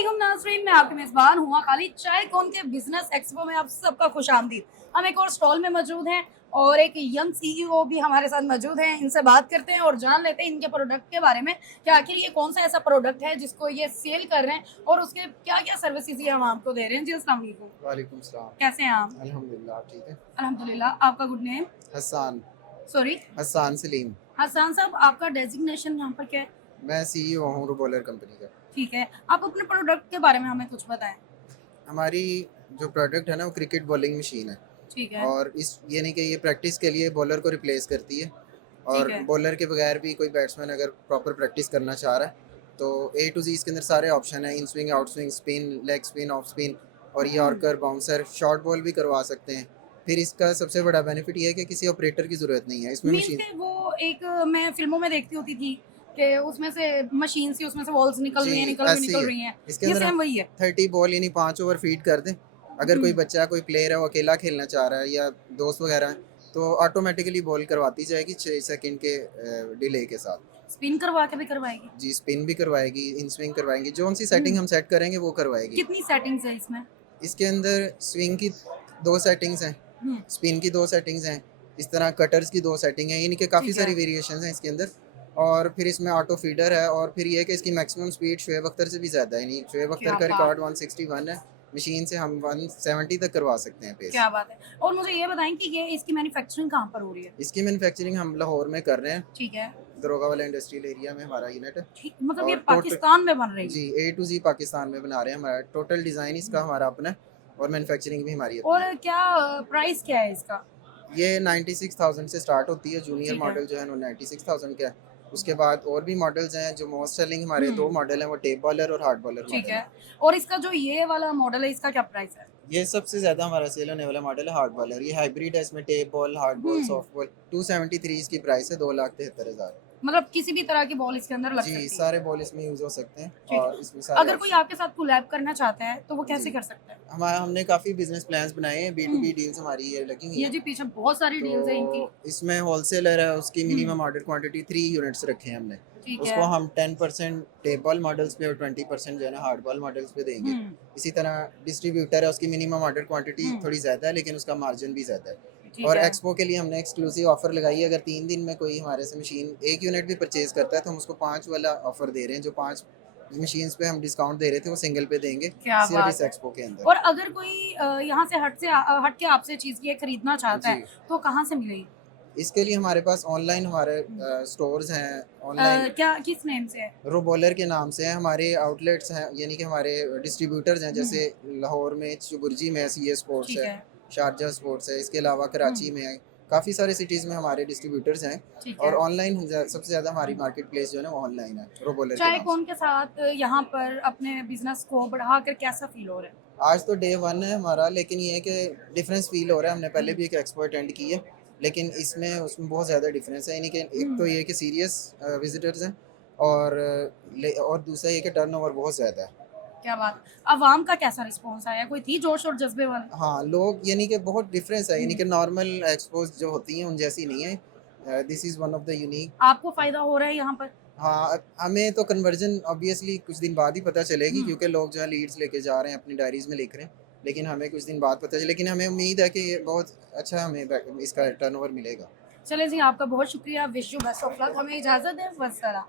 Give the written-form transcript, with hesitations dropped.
अस्सलामुअलैकुम नाज़रीन, मैं आपकी मेज़बान हुआ खाली चाय कॉन के बिजनेस एक्सपो में आप सबका खुशामदीद। हम एक और स्टॉल में मौजूद हैं और एक यंग सीईओ भी हमारे साथ मौजूद हैं। इनसे बात करते हैं और जान लेते हैं इनके प्रोडक्ट के बारे में कि आखिर ये कौन सा ऐसा प्रोडक्ट है जिसको ये सेल कर रहे हैं और उसके क्या-क्या सर्विसेज ये हम आपको दे रहे हैं। जी अस्सलाम वालेकुम। वालेकुम सलाम। कैसे हैं आप? अल्हम्दुलिल्लाह, आप ठीक है? अल्हम्दुलिल्लाह। आपका good name? Hasan sorry? Hasan Salim. Hasan साहब, आपका डेजिग्नेशन यहाँ पर क्या है? मैं सीईओ हूँ रोबोलर कंपनी का। ठीक है, आप अपने प्रोडक्ट के बारे में हमें कुछ बताएं। हमारी जो प्रोडक्ट है ना वो क्रिकेट बॉलिंग मशीन है ठीक है। और इस ये नहीं कि ये प्रैक्टिस के लिए बॉलर को रिप्लेस करती है ठीक और है। बॉलर के बगैर भी कोई बैट्समैन अगर प्रॉपर प्रैक्टिस करना चाह रहा है तो ए टू जी इसके अंदर सारे ऑप्शन है। In swing, out swing, spin, leg spin, off spin और यॉर्कर, बाउंसर, शॉर्ट बॉल भी करवा सकते हैं। फिर इसका सबसे बड़ा बेनिफिट ये है कि किसी ऑपरेटर की ज़रूरत नहीं है इसमें मीन्स मशीन। के वो एक मैं फ़िल्मों में देखती होती थी कि उसमें से मशीन सी उसमें से बॉल्स निकल जी, रही हैं, ऐसे ही निकल है। रही हैं। इसके ये अंदर हम सेम वही है। 30 बॉल यानी 5 ओवर फीड कर दें। अगर कोई हुँ, बच्चा, कोई प्लेयर है वो अकेला खेलना चाह रहा है या दोस्त वगैरह हैं, तो ऑटोमेटिकली बॉल करवाती जाएगी 6 सेकंड के डिले के साथ। स्पिन करवा के भी करवाएगी। जी, स्पिन भी करवाएगी, इन स्विंग करवाएँगी, जौन-सी सेटिंग हुँ, हम सेट करेंगे वो करवाएगी। कितनी सेटिंग्स है इसमें? इसके अंदर स्विंग की 2 सेटिंग्स हैं, हुँ, स्पिन की 2 सेटिंग्स हैं, इस तरह कटर्स की 2 सेटिंग हैं, यानी कि काफ़ी ठीक है। सारी वेरिएशंस हैं इसके अंदर। और फिर इसमें ऑटो फीडर है और फिर ये है कि इसकी मैक्सिमम स्पीड शोएब अख्तर से भी ज़्यादा है, यानी शोएब अख्तर क्या का बात रिकॉर्ड 161 है, मशीन से हम 170 तक करवा सकते हैं पेस। क्या बात है! और मुझे ये बताएँ कि ये इसकी मैन्युफैक्चरिंग कहाँ पर हो रही है? इसकी मैन्युफैक्चरिंग हम लाहौर में कर रहे हैं, ठीक है। दरोगा वाला इंडस्ट्रियल एरिया में हमारा यूनिट है। ठीक मतलब ये और पाकिस्तान में बन रही है। जी, ए टू ज़ी पाकिस्तान में बना रहे हैं। हमारा टोटल डिज़ाइन इसका हमारा अपना है और मैन्युफैक्चरिंग भी हमारी अपनी है। और क्या प्राइस क्या है इसका? ये 96,000 से स्टार्ट होती है, जूनियर ठीक है। मॉडल जो है वो 96,000 का है। उसके बाद और भी मॉडल्स हैं जो मोस्ट सेलिंग हमारे 2 हुँ, मॉडल हैं, वो टेप बॉलर और हार्ड बॉलर ठीक मॉडल है। है। और इसका जो ये वाला मॉडल है इसका क्या प्राइस है? ये सबसे ज़्यादा हमारा सेल होने वाला मॉडल है हार्ड बॉलर। ये हाइब्रिड है, इसमें टेप बॉल, हार्ड बॉल, हुँ। Soft ball. 273 इसकी प्राइस है, 2,73,000। मतलब किसी भी तरह की बॉल इसके अंदर लग जी, सकती है। सारे बॉल इसमें यूज़ हो सकते हैं ठीक है। और इसमें सारे अगर कोई ऑप्शन। आपके साथ कोलैब करना चाहता है, तो वो जी, कैसे कर सकता है? हमने काफ़ी बिज़नेस प्लान्स बनाए हैं, हुँ। B2B डील्स हमारी ये लगी हुई ये हैं। जी पीछे बहुत सारी तो डील्स हैं इनकी। इसमें होलसेलर है, उसकी हुँ, मिनिमम ऑर्डर क्वांटिटी 3 यूनिट्स रखे हैं हमने। ठीक है। उसको हम 10% टेप बॉल मॉडल्स पे और 20% जो है ना हार्ड बॉल मॉडल्स पे देंगे। हुँ, इसी तरह डिस्ट्रीब्यूटर है, उसकी मिनिमम ऑर्डर क्वांटिटी हुँ, थोड़ी ज़्यादा है लेकिन उसका मार्जिन भी ज़्यादा है। ठीक और है। एक्सपो के लिए हमने एक्सक्लूसिव ऑफ़र लगाई है, अगर 3 दिन में कोई हमारे से मशीन 1 यूनिट भी परचेज़ करता है तो हम उसको 5 वाला ऑफ़र दे रहे हैं। जो 5 मशीन्स पे हम डिस्काउंट दे रहे थे वो सिंगल पे देंगे, क्या सिर्फ़ बात इस है! एक्सपो के अंदर। और अगर कोई यहाँ से हट के आपसे चीज़ ये खरीदना चाहता है, जी। तो कहाँ से मिलेगी? इसके लिए हमारे पास ऑनलाइन हमारे हुँ। स्टोर्स हैं, ऑनलाइन क्या किस नेम से है? रोबोलर के नाम से हैं। हमारे आउटलेट्स हैं, यानी कि हमारे डिस्ट्रीब्यूटर्स हैं, हुँ, जैसे लाहौर में चुबुर्जी में सीए स्पोर्ट्स ठीक है, है। शारजा स्पोर्ट्स है, इसके अलावा हुँ, कराची में है। काफ़ी सारे सिटीज़ में हमारे डिस्ट्रीब्यूटर्स हैं ठीक और है। ऑनलाइन सबसे ज़्यादा हमारी मार्केट प्लेस जो है ना वो ऑनलाइन है, रोबोलर के चाय नाम से। कॉन के साथ यहाँ पर अपने बिज़नेस को बढ़ाकर कैसा फ़ील हो रहा है? आज तो डे 1 है हमारा, लेकिन ये है कि डिफरेंस फ़ील हो रहा है। हमने पहले हुँ, भी एक एक्सपो अटेंड की है, लेकिन इसमें उसमें बहुत ज़्यादा डिफरेंस है। यानी कि एक तो हुँ, ये है कि सीरियस विज़िटर्स हैं और और दूसरा ये कि टर्नओवर बहुत ज़्यादा है। क्या बात है! अवाम का कैसा रिस्पॉन्स आया? कोई थी जोश और जज़्बे वाली? हाँ, लोग यानी कि बहुत डिफरेंस है, यानी हुँ, कि नॉर्मल एक्सपोज़ जो होती हैं उन जैसी नहीं है। This is one of the unique. आपको फ़ायदा हो रहा है यहाँ पर? हाँ, हमें तो कन्वर्जन ऑब्वियसली कुछ दिन बाद ही पता चलेगी, हुँ, क्योंकि लोग जो है लीड्स लेके जा रहे हैं, अपनी डायरीज़ में लिख रहे हैं। लेकिन हमें कुछ दिन बाद पता चले, लेकिन हमें उम्मीद है कि ये बहुत अच्छा हमें इसका टर्नओवर मिलेगा। चलें जी, आपका बहुत शुक्रिया। Wish you best of luck. हमें इजाज़त दें, वस्सलाम।